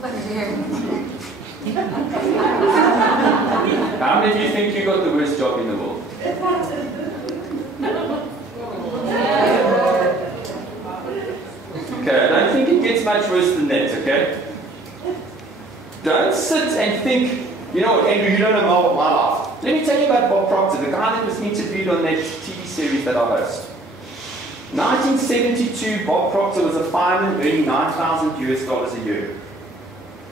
How many of you think you got the worst job in the world? Okay, I don't think it gets much worse than that, okay? Don't sit and think, you know what, Andrew, you don't know my life. Let me tell you about Bob Proctor, the guy that was interviewed on that TV series that I host. 1972, Bob Proctor was a fireman earning $9,000 a year.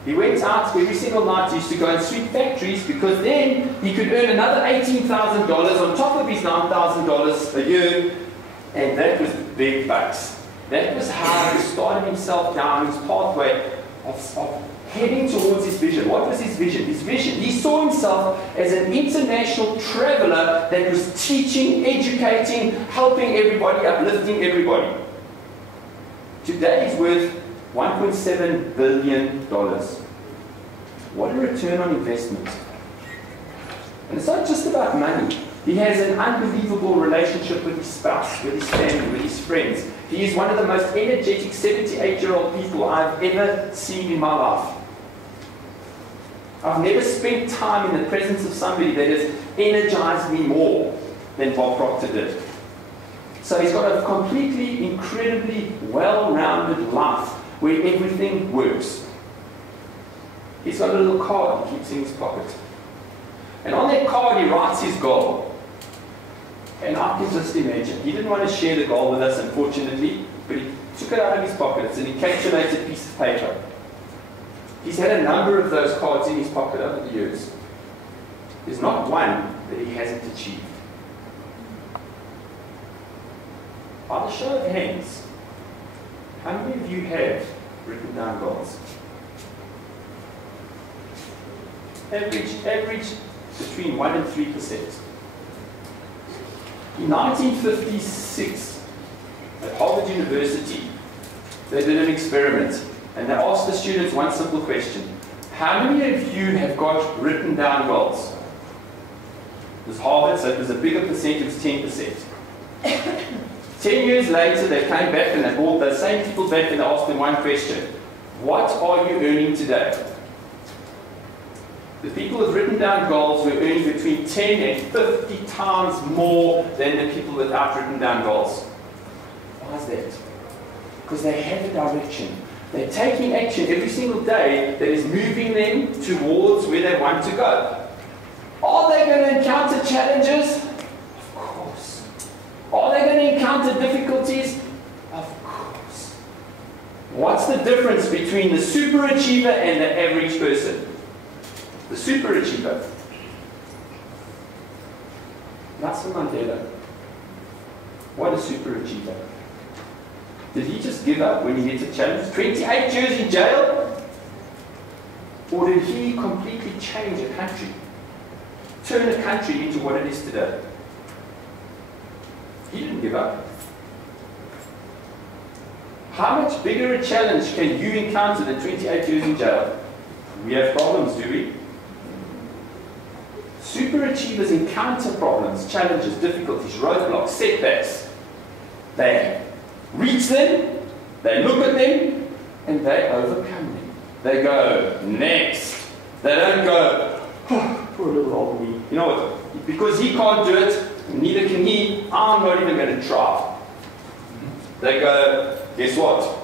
He went out every single night, he used to go and sweep factories because then he could earn another $18,000 on top of his $9,000 a year, and that was big bucks. That was how he started himself down his pathway of heading towards his vision. What was his vision? His vision, he saw himself as an international traveler that was teaching, educating, helping everybody, uplifting everybody. Today he's worth $1.7 billion. What a return on investment. And it's not just about money. He has an unbelievable relationship with his spouse, with his family, with his friends. He is one of the most energetic 78-year-old people I've ever seen in my life. I've never spent time in the presence of somebody that has energized me more than Bob Proctor did. So he's got a completely, incredibly well-rounded life where everything works. He's got a little card he keeps in his pocket. And on that card he writes his goal. And I can just imagine, he didn't want to share the goal with us, unfortunately, but he took it out of his pocket. It's an encapsulated piece of paper. He's had a number of those cards in his pocket over the years. There's not one that he hasn't achieved. By the show of hands, how many of you have written down goals? Average between 1 and 3%. In 1956, at Harvard University, they did an experiment, and they asked the students one simple question. How many of you have got written down goals? It was Harvard, so it was a bigger percentage, it was 10%. 10 years later, they came back and they brought those same people back and they asked them one question. What are you earning today? The people who have written down goals were earning between 10 and 50 times more than the people without written down goals. Why is that? Because they have a direction. They're taking action every single day that is moving them towards where they want to go. Are they going to encounter challenges? Of course. Are they going to encounter difficulties? Of course. What's the difference between the superachiever and the average person? The superachiever. Nelson Mandela. What a superachiever. Did he just give up when he hit a challenge? 28 years in jail? Or did he completely change a country? Turn a country into what it is today? He didn't give up. How much bigger a challenge can you encounter than 28 years in jail? We have problems, do we? Superachievers encounter problems, challenges, difficulties, roadblocks, setbacks. They reach them, they look at them, and they overcome them. They go, next. They don't go, oh, poor little old me. You know what? Because he can't do it, neither can he, I'm not even going to try. They go, guess what?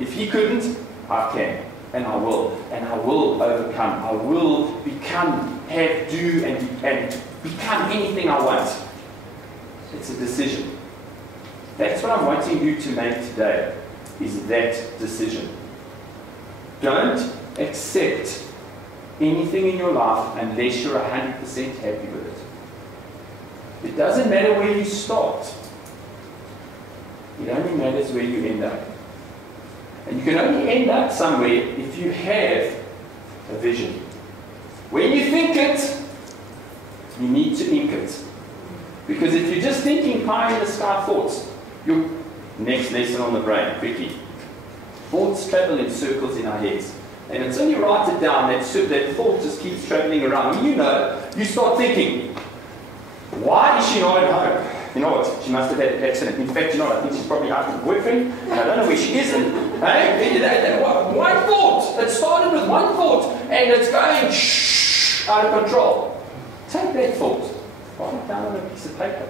If he couldn't, I can. And I will overcome. I will become, have, do, and become anything I want. It's a decision. That's what I'm wanting you to make today, is that decision. Don't accept anything in your life unless you're 100% happy with it. It doesn't matter where you start. It only matters where you end up. And you can only end up somewhere if you have a vision. When you think it, you need to ink it. Because if you're just thinking pie in the sky thoughts, your next lesson on the brain, quickly. Thoughts travel in circles in our heads. And until you write it down, that thought just keeps traveling around. When you know, you start thinking, why is she not at home? You know what? She must have had an accident. In fact, you know, I think she's probably out with a boyfriend. And I don't know where she is. And, hey, one thought that started one thought, and it's going out of control. Take that thought, write it down on a piece of paper.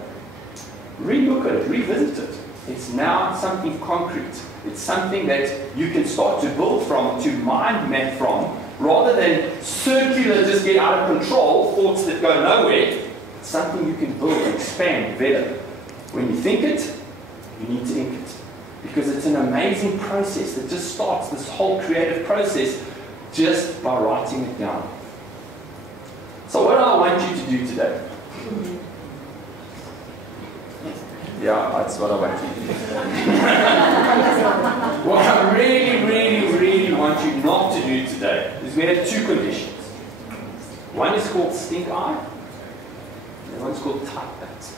Relook at it, revisit it. It's now something concrete. It's something that you can start to build from, to mind map from, rather than circular, just get out of control, thoughts that go nowhere. It's something you can build, expand, develop. When you think it, you need to ink it. Because it's an amazing process that just starts this whole creative process just by writing it down. So what do I want you to do today? Yeah, that's what I want you to do. What I really, really, really want you not to do today is we have two conditions. One is called stink eye, and one is called tight bit.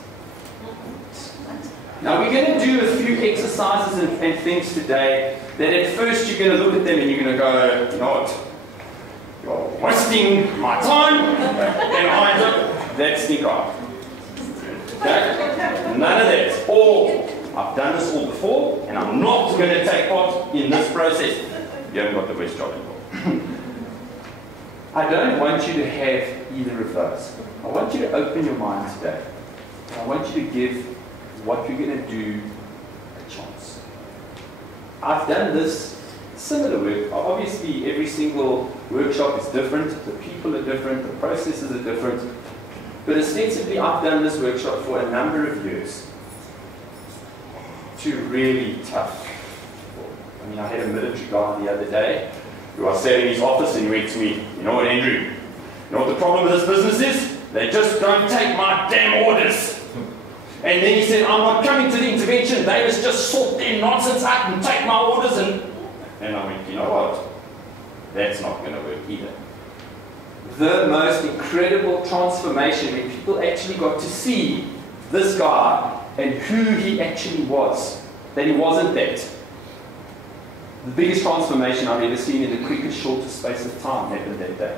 Now we're going to do a few exercises and things today that at first you're going to look at them and you're going to go, you know what, you're wasting my time, and I don't, that's stink eye. Okay? None of that. Or, I've done this all before, and I'm not going to take part in this process. You haven't got the best job involved. I don't want you to have either of those. I want you to open your mind today. I want you to give what you're going to do a chance. I've done this similar work. Obviously, every single workshop is different. The people are different. The processes are different. But ostensibly, I've done this workshop for a number of years. Two really tough. I mean, I had a military guy the other day who I sat in his office and he went to me, you know what, Andrew? You know what the problem with this business is? They just don't take my damn orders. And then he said, I'm not coming to the intervention. They just sort their nonsense out and take my orders. And I went, you know what? That's not going to work either. The most incredible transformation when people actually got to see this guy and who he actually was. That he wasn't that. The biggest transformation I've ever seen in the quickest, shortest space of time happened that day.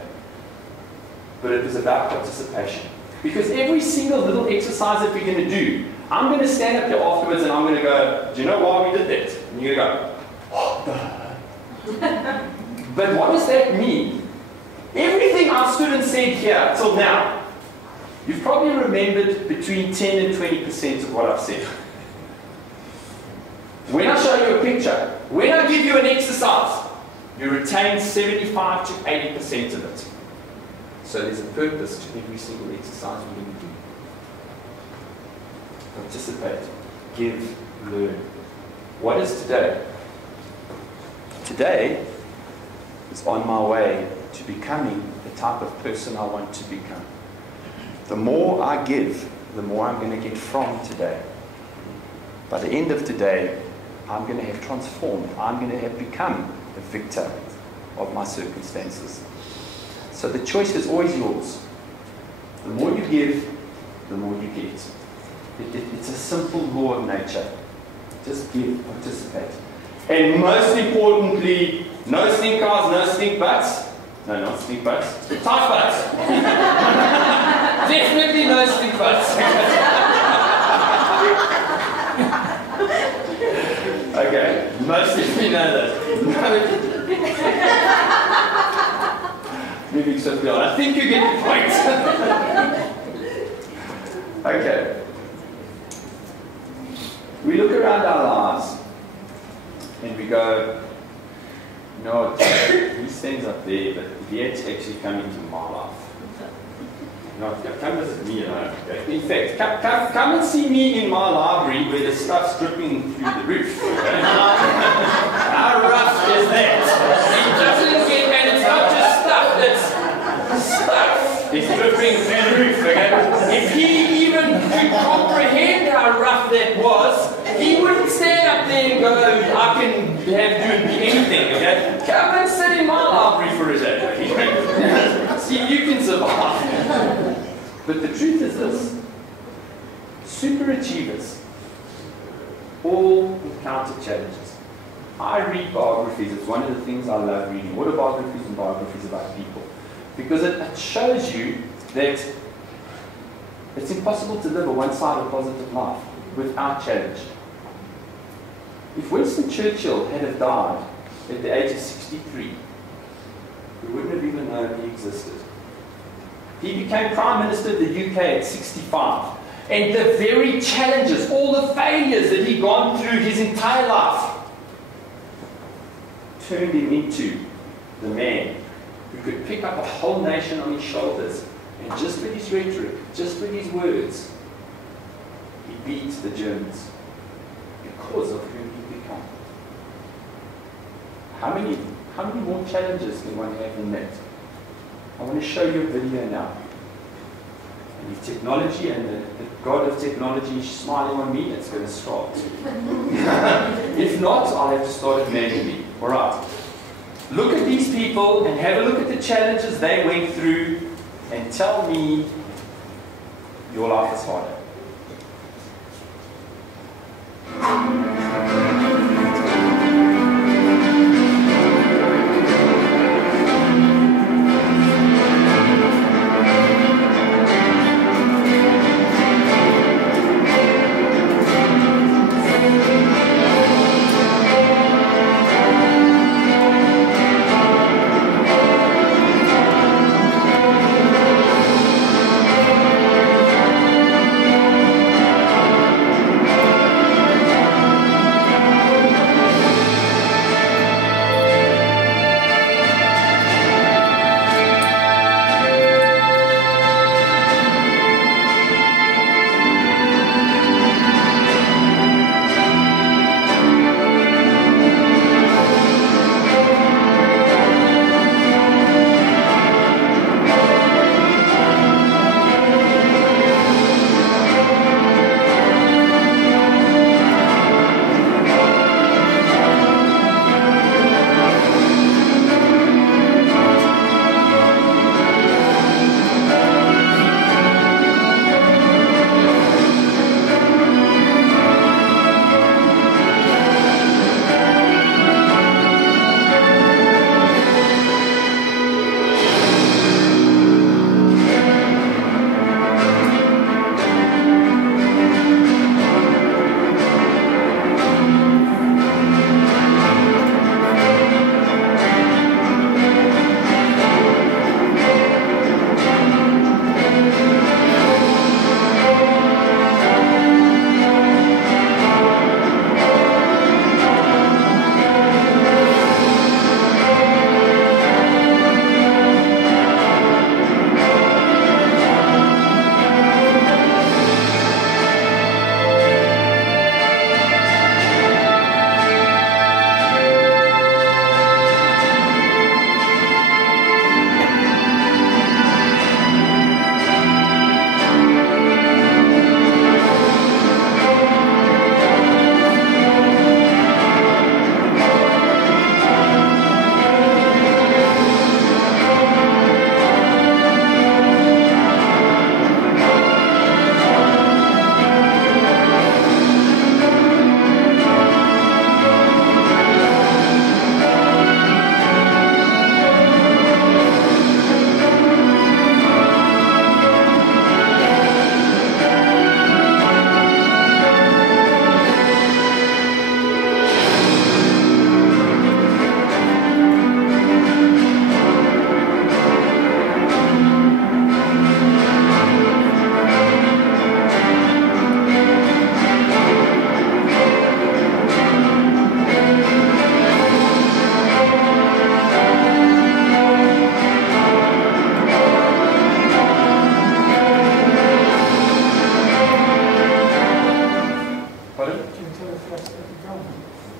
But it was about participation. Because every single little exercise that we're going to do, I'm going to stand up here afterwards and I'm going to go, do you know why we did that? And you're going to go, oh. But what does that mean? Everything I've stood and said here till now, you've probably remembered between 10 and 20% of what I've said. When I show you a picture, when I give you an exercise, you retain 75 to 80% of it. So there's a purpose to every single exercise we're going to do. Participate, give, learn. What is today? Today is on my way to becoming the type of person I want to become. The more I give, the more I'm going to get from today. By the end of today, I'm going to have transformed. I'm going to have become a victor of my circumstances. So the choice is always yours. The more you give, the more you get. It's a simple law of nature. Just give, participate. And most importantly, no stink eyes, no stink butts. No, not stink butts. Tight butts. Definitely no stink butts. Okay, most of you know that. Moving swiftly on. I think you get the point. Okay. We look around our lives and we go, you know, he stands up there, but he had to actually come into my life. No, come visit me, you know. In fact, come and see me in my library where the stuff's dripping through the roof. Okay? How rough is that? It doesn't get, and it's not just stuff, it's stuff. It's dripping through the roof. Okay? If he even could comprehend how rough that was, he wouldn't stand up there and go, I can have do anything. Okay? Come and sit in my library for a day. See if you can survive. But the truth is this. Super achievers all encounter challenges. I read biographies. It's one of the things I love reading. Autobiographies and biographies about people. Because it shows you that it's impossible to live a one-sided positive life without challenge. If Winston Churchill had have died at the age of 63, We wouldn't have even known he existed. He became Prime Minister of the UK at 65. And the very challenges, all the failures that he'd gone through his entire life, turned him into the man who could pick up a whole nation on his shoulders, and just with his rhetoric, just with his words, he beat the Germans because of who he'd become. How many more challenges can one have than that? I want to show you a video now. And if technology and the God of technology is smiling on me, it's going to start. If not, I'll have to start it manually. All right. Look at these people and have a look at the challenges they went through and tell me your life is harder.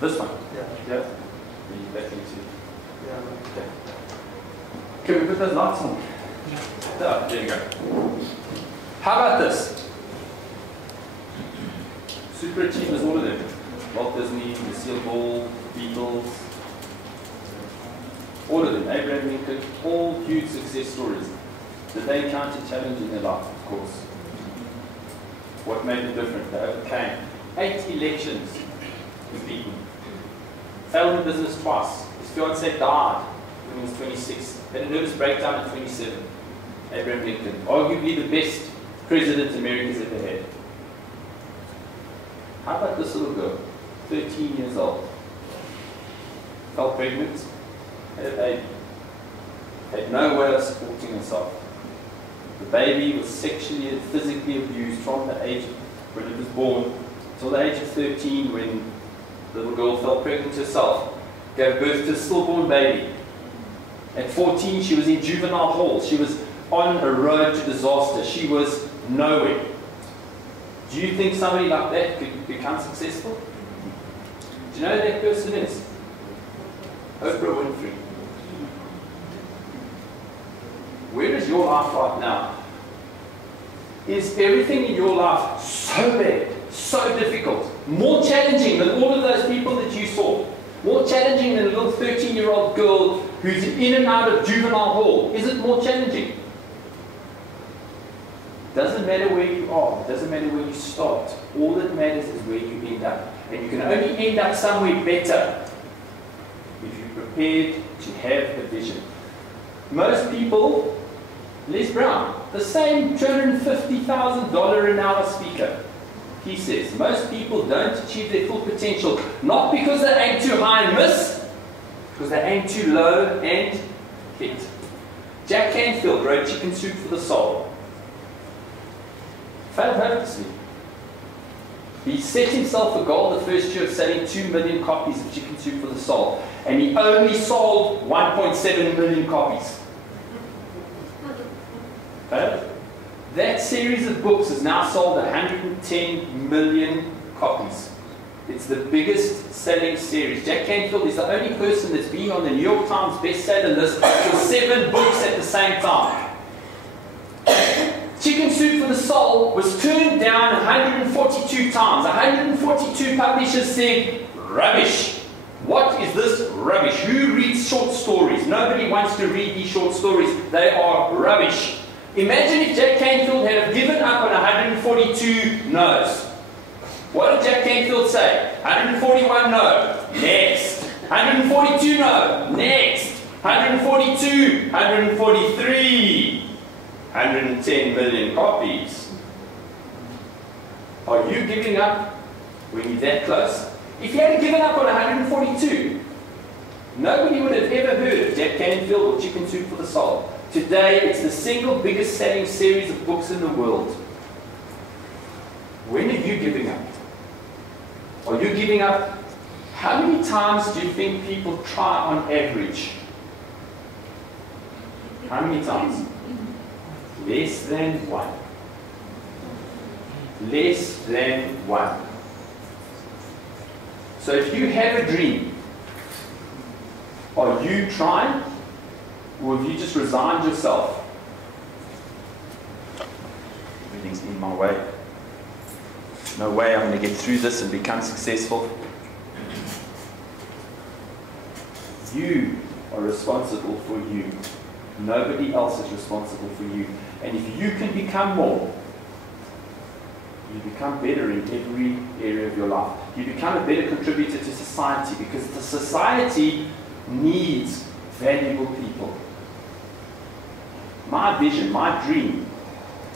This one? Yeah. Yeah. That thing too. Yeah. Okay. Can we put those lights on? Oh, there you go. How about this? Super achievers, all of them. Walt Disney, Lucille Ball, Beatles, all of them. Abraham Lincoln, all huge success stories. Did they encounter challenge in their life? Of course. What made it different? They overcame 8 elections with people. Failed in business twice. His fiancée died when he was 26. Had a nervous breakdown at 27. Abraham Lincoln, arguably the best president America's ever had. How about this little girl, 13 years old? Fell pregnant, had a baby. had no way of supporting herself. The baby was sexually and physically abused from the age when it was born until the age of 13, when the little girl fell pregnant herself, gave birth to a stillborn baby. At 14, she was in juvenile hall. She was on a road to disaster. She was nowhere. Do you think somebody like that could become successful? Do you know who that person is? Oprah Winfrey. Where is your life right now? Is everything in your life so bad, so difficult, more challenging than all of those people that you saw? More challenging than a little 13-year-old girl who's in and out of juvenile hall? Is it more challenging? Doesn't matter where you are, doesn't matter where you start. All that matters is where you end up. And you can only end up somewhere better if you're prepared to have a vision. Most people, Les Brown, the same $250,000 an hour speaker, he says, most people don't achieve their full potential, not because they aim too high and miss, because they aim too low and hit. Jack Canfield wrote Chicken Soup for the Soul. Failed hopelessly. He set himself a goal the first year of selling 2 million copies of Chicken Soup for the Soul, and he only sold 1.7 million copies. Failed. That series of books has now sold 110 million copies. It's the biggest selling series. Jack Canfield is the only person that's been on the New York Times bestseller list for 7 books at the same time. Chicken Soup for the Soul was turned down 142 times. 142 publishers said, rubbish. What is this rubbish? Who reads short stories? Nobody wants to read these short stories. They are rubbish. Imagine if Jack Canfield had given up on 142 no's. What did Jack Canfield say? 141 no. Next. 142 no. Next. 142. 143. 110 million copies. Are you giving up when you're that close? If you had given up on 142, nobody would have ever heard of Jack Canfield or Chicken Soup for the Soul. Today, it's the single biggest selling series of books in the world. When are you giving up? Are you giving up? How many times do you think people try on average? How many times? Less than 1. Less than 1. So if you have a dream, are you trying? Or have you just resigned yourself? Everything's in my way. No way I'm going to get through this and become successful. You are responsible for you. Nobody else is responsible for you. And if you can become more, you become better in every area of your life. You become a better contributor to society, because the society needs valuable people. My vision, my dream,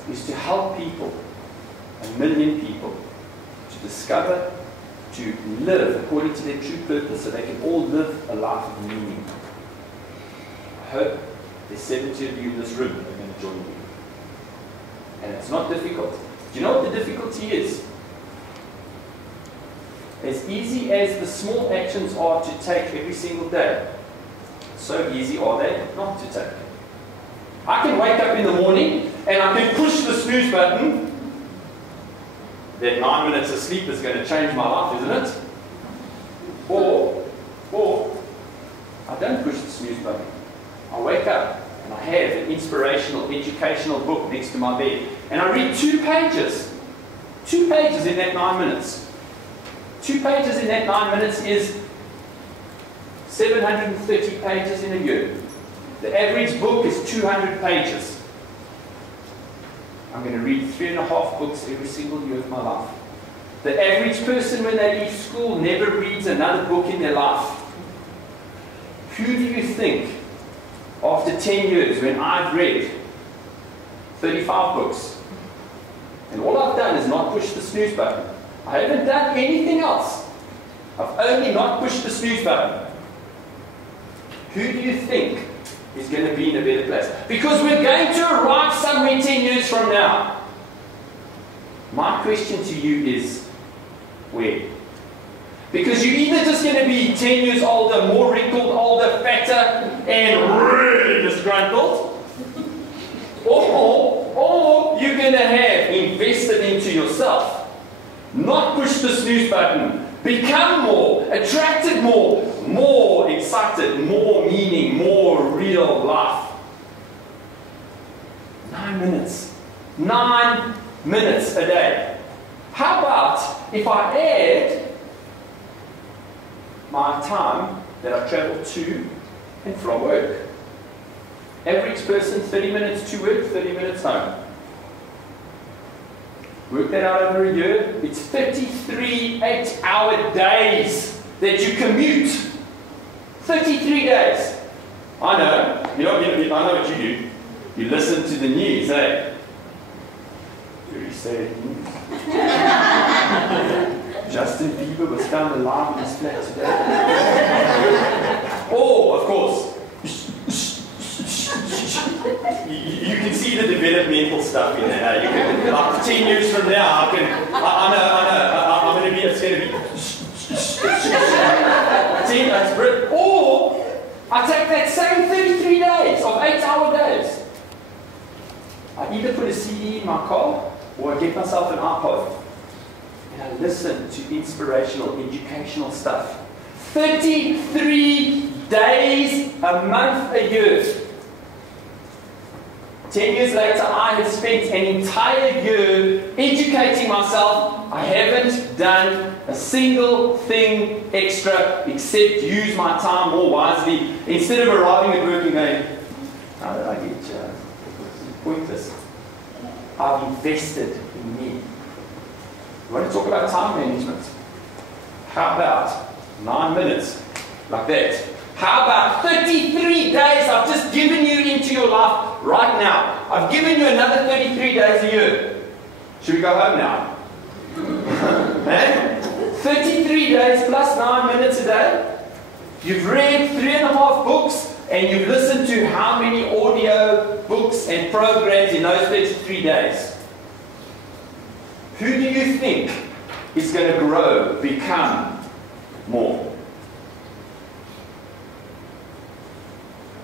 is to help people, 1 million people, to discover, to live according to their true purpose, so they can all live a life of meaning. I hope there's 70 of you in this room that are going to join me. And it's not difficult. Do you know what the difficulty is? As easy as the small actions are to take every single day, so easy are they not to take. I can wake up in the morning and I can push the snooze button. That 9 minutes of sleep is going to change my life, isn't it? Or I don't push the snooze button. I wake up and I have an inspirational, educational book next to my bed, and I read 2 pages. 2 pages in that 9 minutes. 2 pages in that 9 minutes is 730 pages in a year. The average book is 200 pages. I'm going to read 3.5 books every single year of my life. The average person, when they leave school, never reads another book in their life. Who do you think, after 10 years, when I've read 35 books, and all I've done is not push the snooze button. I haven't done anything else. I've only not pushed the snooze button. Who do you think is going to be in a better place. Because we're going to arrive somewhere 10 years from now. My question to you is, where? Because you're either just going to be 10 years older, more wrinkled, older, fatter, and really disgruntled, or you're going to have invested into yourself, not push the snooze button, become more, attracted more excited, more meaning, more real life. 9 minutes. 9 minutes a day. How about if I add my time that I travel to and from work? Average person, 30 minutes to work, 30 minutes home. Work that out over a year. It's 33 8-hour days that you commute. 33 days. I know. I know what you do. You listen to the news, eh? Very sad. Justin Bieber was found alive in his flat today. Or, of course, you can see the developmental stuff in there. You can, like 10 years from now, I'm going to be, it's going to be 10, that's brilliant. Or, I take that same 33 days of 8-hour days. I either put a CD in my car, or I get myself an iPod, and I listen to inspirational, educational stuff. 33 days a month a year. 10 years later, I have spent an entire year educating myself. I haven't done a single thing extra except use my time more wisely. Instead of arriving at work and going, how did I get pointless? I've invested in me. You want to talk about time management? How about 9 minutes like that? How about 33 days I've just given you into your life right now? I've given you another 33 days a year. Should we go home now? 33 days plus 9 minutes a day. You've read 3.5 books and you've listened to how many audio books and programs in those 33 days? Who do you think is going to grow, become more?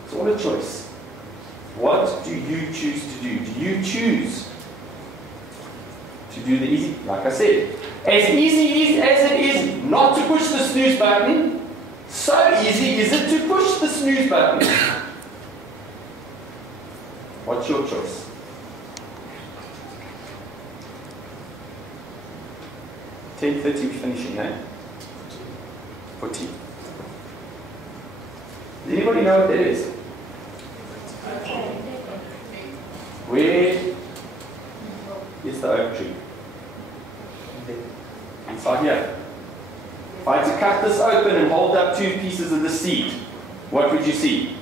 It's all a choice. What do you choose to do? Do you choose to do the easy, like I said, as easy as it is not to push the snooze button, so easy is it to push the snooze button? What's your choice? $10:30 we're finishing, eh? For tea. Does anybody know what that is? Where is the oak tree? Inside here. If I had to cut this open and hold up 2 pieces of the seed, what would you see?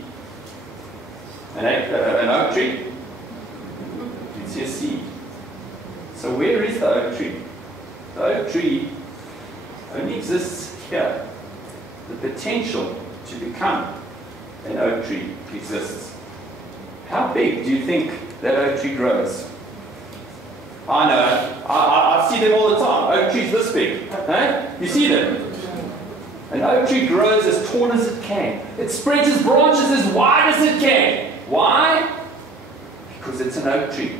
An oak tree? You'd see a seed. So where is the oak tree? The oak tree only exists here. The potential to become an oak tree exists. How big do you think that oak tree grows? I know. I see them all the time. Oak trees this big. Eh? You see them? An oak tree grows as tall as it can. It spreads its branches as wide as it can. Why? Because it's an oak tree.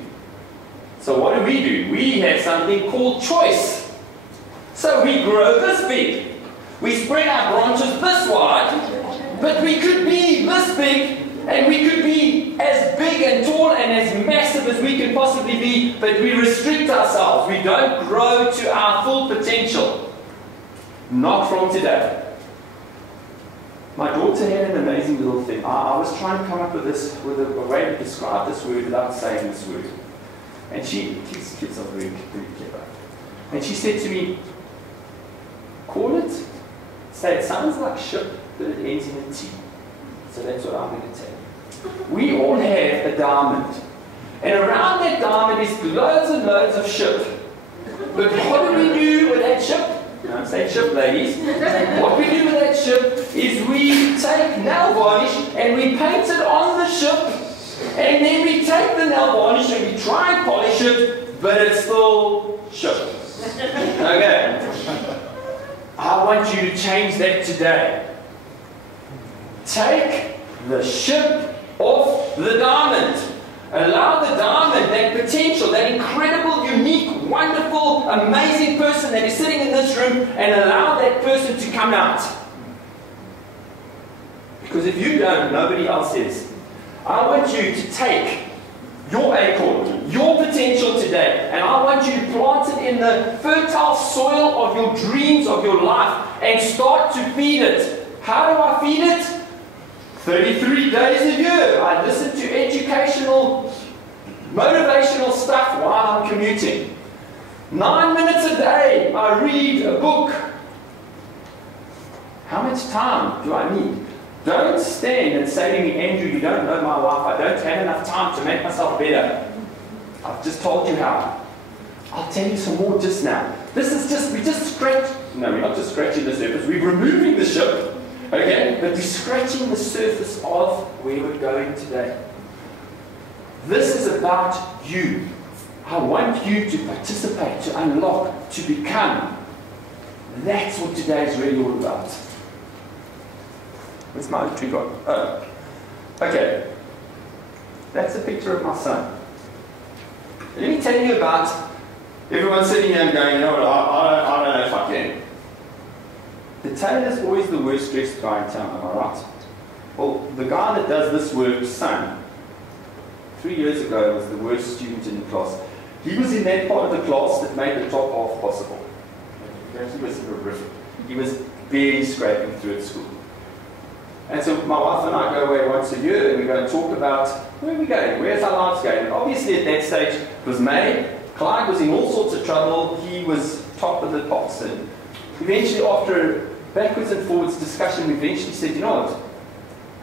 So what do? We have something called choice. So we grow this big. We spread our branches this wide, but we could be this big, and we could be as big and tall and as massive as we can possibly be, but we restrict ourselves. We don't grow to our full potential. Not from today. My daughter had an amazing little thing. I was trying to come up with a way to describe this word without saying this word. And kids are very, very clever. And she said to me, say it sounds like ship, but it ends in a T. So that's what I'm going to tell you. We all have a diamond. And around that diamond is loads and loads of ship. But what do we do with that ship? Don't say ship, ladies. What we do with that ship is we take nail varnish and we paint it on the ship, and then we take the nail varnish and we try and polish it, but it's still ship. Okay. I want you to change that today. Take the ship off the diamond. Allow the diamond, that potential, that incredible, unique, wonderful, amazing person that is sitting in this room, and allow that person to come out. Because if you don't, nobody else is. I want you to take your acorn, your potential today, and I want you to plant it in the fertile soil of your dreams, of your life, and start to feed it. How do I feed it? 33 days a year. I listen to educational, motivational stuff while I'm commuting. 9 minutes a day, I read a book. How much time do I need? Don't stand and say to me, Andrew, you don't know my life. I don't have enough time to make myself better. I've just told you how. I'll tell you some more just now. This is just, we just scratch. No, we're not just scratching the surface. We're removing the ship. Okay? But we're scratching the surface of where we're going today. This is about you. I want you to participate, to unlock, to become. That's what today is really all about. Where's my tree gone? Oh. Okay. That's a picture of my son. Let me tell you about everyone sitting here and going, you know what, I don't know if I can. The tailor is always the worst dressed guy in town, am I right? Well, the guy that does this work, son, 3 years ago was the worst student in the class. He was in that part of the class that made the top half possible. He was horrific. He was barely scraping through at school. And so my wife and I go away once a year and we go and talk about where are we going, where's our lives going. And obviously at that stage it was May. Clyde was in all sorts of trouble. He was top of the pops. And eventually after a backwards and forwards discussion, we eventually said, you know what,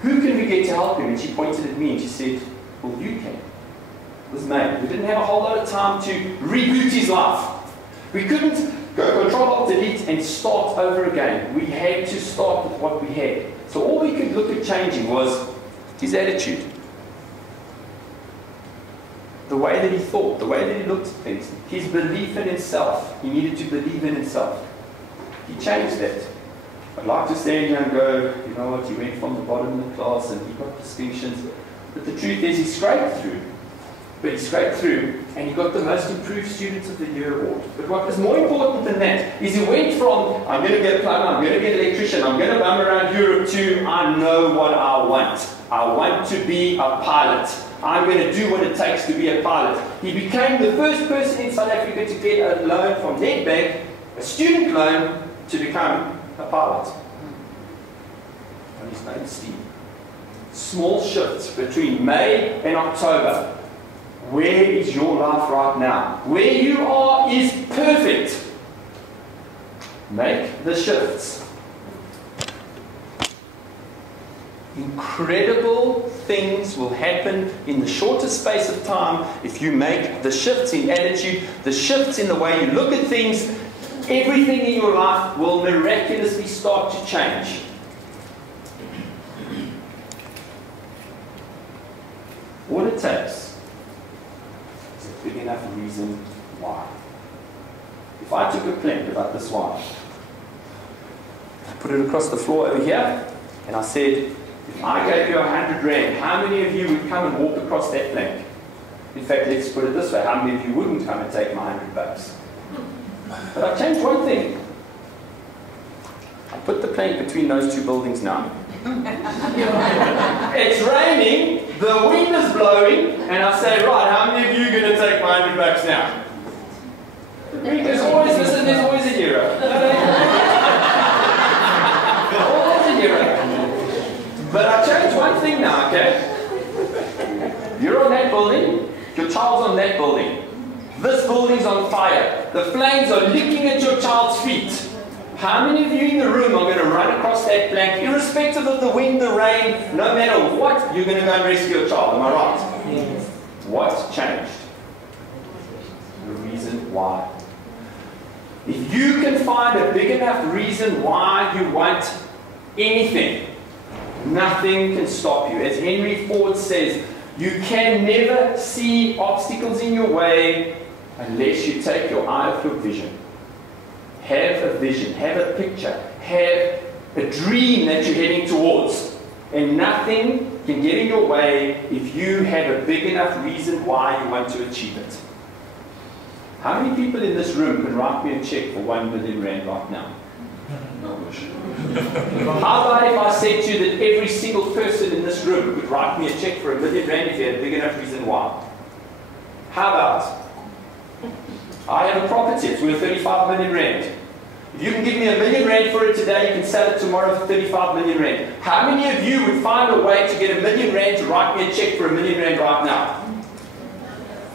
who can we get to help him? And she pointed at me and she said, well, you can. It was May. We didn't have a whole lot of time to reboot his life. We couldn't go Control-Alt-Delete and start over again. We had to start with what we had. So all we could look at changing was his attitude. The way that he thought, the way that he looked at things, his belief in himself. He needed to believe in himself. He changed that. I'd like to stand here and go, you know what, he went from the bottom of the class and he got distinctions. But the truth is he scraped through. But he scraped through and he got the most improved students of the year award. But what was more important than that is he went from, I'm going to get a plumber, I'm going to get an electrician, I'm going to bum around Europe, to I know what I want. I want to be a pilot. I'm going to do what it takes to be a pilot. He became the first person in South Africa to get a loan from Nedbank, a student loan, to become a pilot. And his name is Steve. Small shifts between May and October. Where is your life right now? Where you are is perfect. Make the shifts. Incredible things will happen in the shortest space of time if you make the shifts in attitude, the shifts in the way you look at things. Everything in your life will miraculously start to change. What it takes is a big enough reason why. If I took a plank about this wide, I put it across the floor over here, and I said, if I gave you 100 rand, how many of you would come and walk across that plank? In fact, let's put it this way, how many of you wouldn't come and take my 100 bucks? But I changed one thing. I put the plank between those two buildings now. It's raining, the wind is blowing, and I say, right, how many of you are going to take my 100 bucks now? There's always a hero. Always a hero. But I changed one thing now, okay? You're on that building, your child's on that building. This building's on fire. The flames are licking at your child's feet. How many of you in the room are going to run across that plank, irrespective of the wind, the rain, no matter what, you're going to go and rescue your child, am I right? Yes. What's changed? The reason why. If you can find a big enough reason why you want anything, Nothing can stop you. As Henry Ford says, you can never see obstacles in your way unless you take your eye off your vision. Have a vision, have a picture, have a dream that you're heading towards. And nothing can get in your way if you have a big enough reason why you want to achieve it. How many people in this room can write me a check for 1 million rand right now? How about if I said to you that every single person in this room could write me a check for 1 million rand if you had a big enough reason why? How about? I have a property, it's worth 35 million rand. If you can give me 1 million rand for it today, you can sell it tomorrow for 35 million rand. How many of you would find a way to get 1 million rand to write me a check for 1 million rand right now?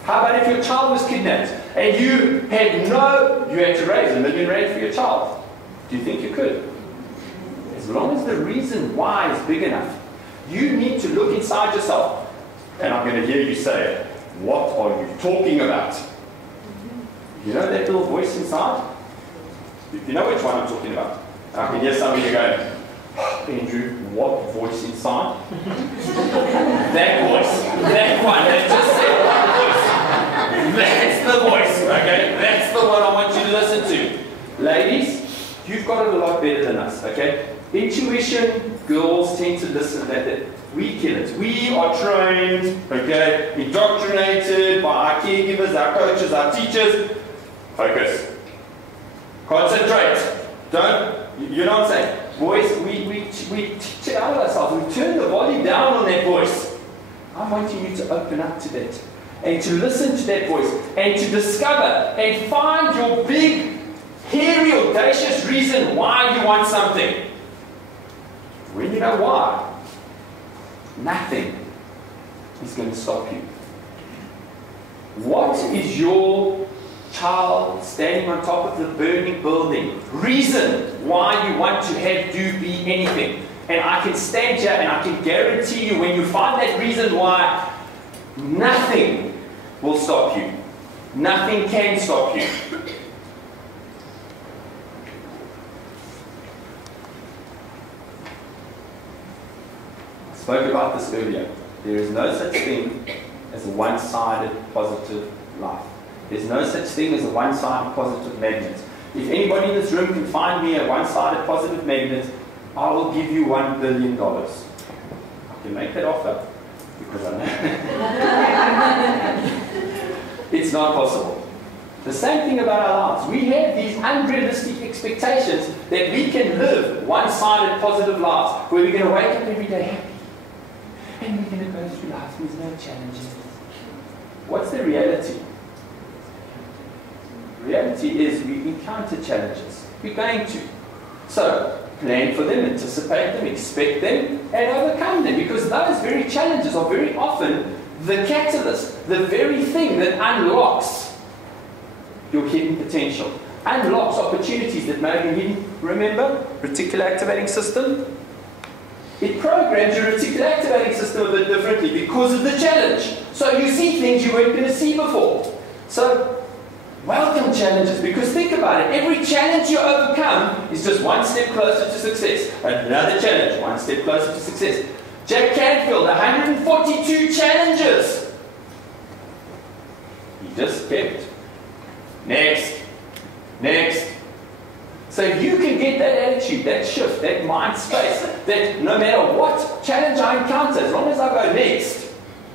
How about if your child was kidnapped and you had to raise 1 million rand for your child? Do you think you could? As long as the reason why is big enough, you need to look inside yourself. And I'm going to hear you say, what are you talking about? You know that little voice inside? You know which one I'm talking about? I can hear some of you going, Andrew, what voice inside? That voice. That one. That just said one voice. That's the voice. Okay? That's the one I want you to listen to. Ladies, you've got it a lot better than us. Okay? Intuition, girls tend to listen that we kill it. We are trained, okay, indoctrinated by our caregivers, our coaches, our teachers. Focus. Concentrate. You know what I'm saying? Boys, we teach it out of ourselves. We turn the volume down on that voice. I'm wanting you to open up to that. And to listen to that voice. And to discover and find your big, hairy, audacious reason why you want something. When you know why, nothing is going to stop you. What is your child standing on top of the burning building reason why you want to do be anything? And I can stand here and I can guarantee you when you find that reason why, nothing will stop you. Nothing can stop you. I spoke about this earlier. There is no such thing as a one-sided positive life. There's no such thing as a one-sided positive magnet. If anybody in this room can find me a one-sided positive magnet, I will give you $1 billion. I can make that offer because I know. It's not possible. The same thing about our lives. We have these unrealistic expectations that we can live one-sided positive lives where we're going to wake up every day happy. And we're going to go through life with no challenges. What's the reality? Reality is we encounter challenges. We're going to. So, plan for them, anticipate them, expect them, and overcome them. Because those very challenges are very often the catalyst, the very thing that unlocks your hidden potential. Unlocks opportunities that may have been hidden. Remember? Reticular activating system? It programs your reticular activating system a bit differently because of the challenge. So you see things you weren't going to see before. So, welcome challenges, because think about it. Every challenge you overcome is just one step closer to success. Another challenge, one step closer to success. Jack Canfield, 142 challenges. He just kept. Next. Next. So if you can get that attitude, that shift, that mind space, that no matter what challenge I encounter, as long as I go next,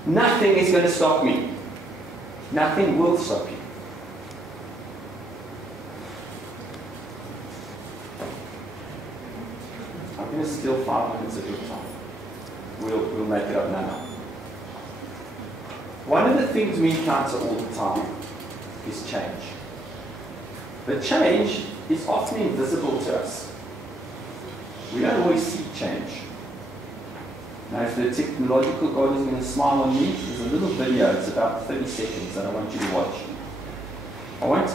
nothing is going to stop me. Nothing will stop you. I'm going to steal 5 minutes of your time. We'll make it up now. One of the things we encounter all the time is change. But change is often invisible to us. We don't always see change. Now, if the technological God is going to smile on me, there's a little video, it's about 30 seconds that I want you to watch. I want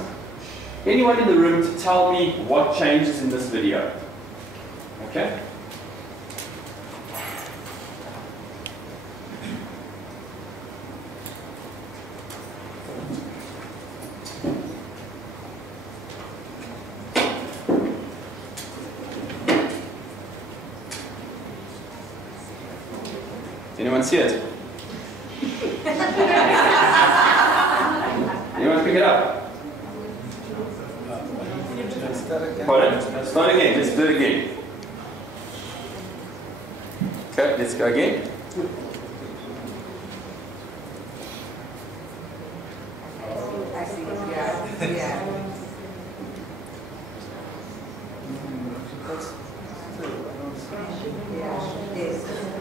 anyone in the room to tell me what changes in this video. Okay? Anyone see it? Anyone pick it up? Pardon? Start again. Let's do it again. Okay, let's go again. I see. Yeah.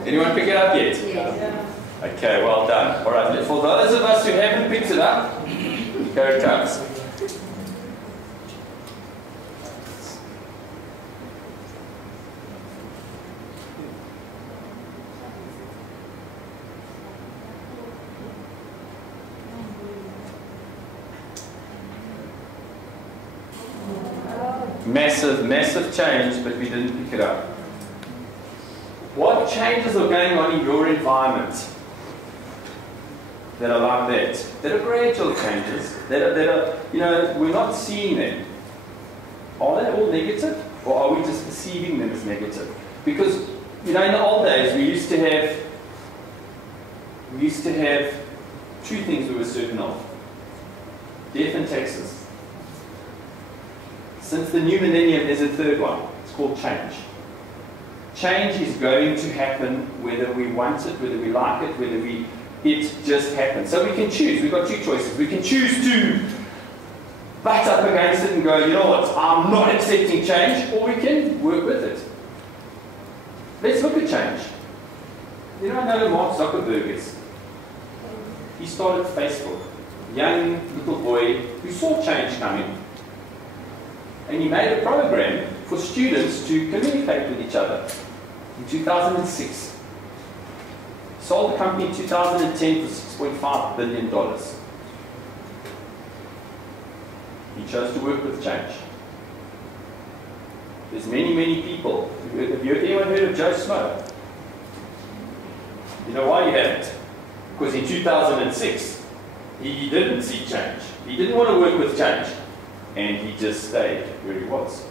Anyone pick it up yet? Yes. Okay, well done. All right, for those of us who haven't picked it up, here it comes. Massive, massive change, but we didn't pick it up. What changes are going on in your environment that are like that? That are gradual changes, that are, you know, we're not seeing them. Are they all negative, or are we just perceiving them as negative? Because, you know, in the old days, we used to have two things we were certain of: death and taxes. Since the new millennium, there's a third one. It's called change. Change is going to happen whether we want it, whether we like it, it just happens. So we can choose. We've got two choices. We can choose to butt up against it and go, you know what, I'm not accepting change, or we can work with it. Let's look at change. You know, I know Mark Zuckerberg is. He started Facebook. Young little boy who saw change coming. And he made a program for students to communicate with each other in 2006. Sold the company in 2010 for $6.5 billion. He chose to work with change. There's many, many people. Have anyone heard of Joe Smoke? You know why you haven't? Because in 2006, he didn't see change. He didn't want to work with change. And he just stayed where he was.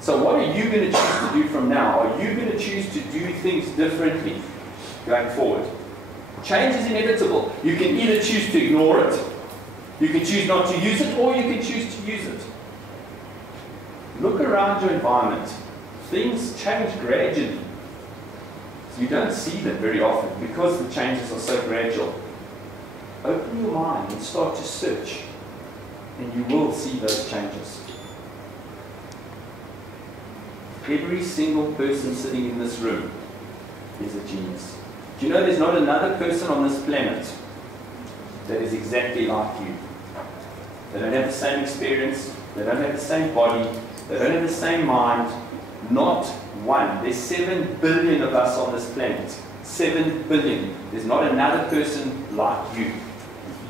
So what are you going to choose to do from now? Are you going to choose to do things differently going forward? Change is inevitable. You can either choose to ignore it, you can choose not to use it, or you can choose to use it. Look around your environment. Things change gradually. So you don't see them very often because the changes are so gradual. Open your mind and start to search, and you will see those changes. Every single person sitting in this room is a genius. Do you know there's not another person on this planet that is exactly like you? They don't have the same experience, they don't have the same body, they don't have the same mind. Not one. There's 7 billion of us on this planet. 7 billion. There's not another person like you.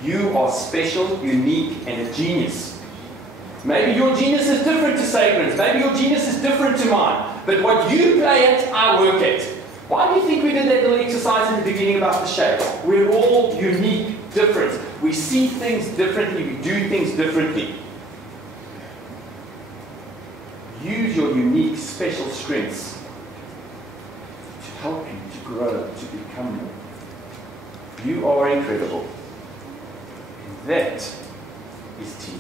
You are special, unique, and a genius. Maybe your genius is different to Sagan's. Maybe your genius is different to mine. But what you play at, I work at. Why do you think we did that little exercise in the beginning about the shapes? We're all unique, different. We see things differently. We do things differently. Use your unique, special strengths to help you to grow, to become more. You are incredible. That is tea.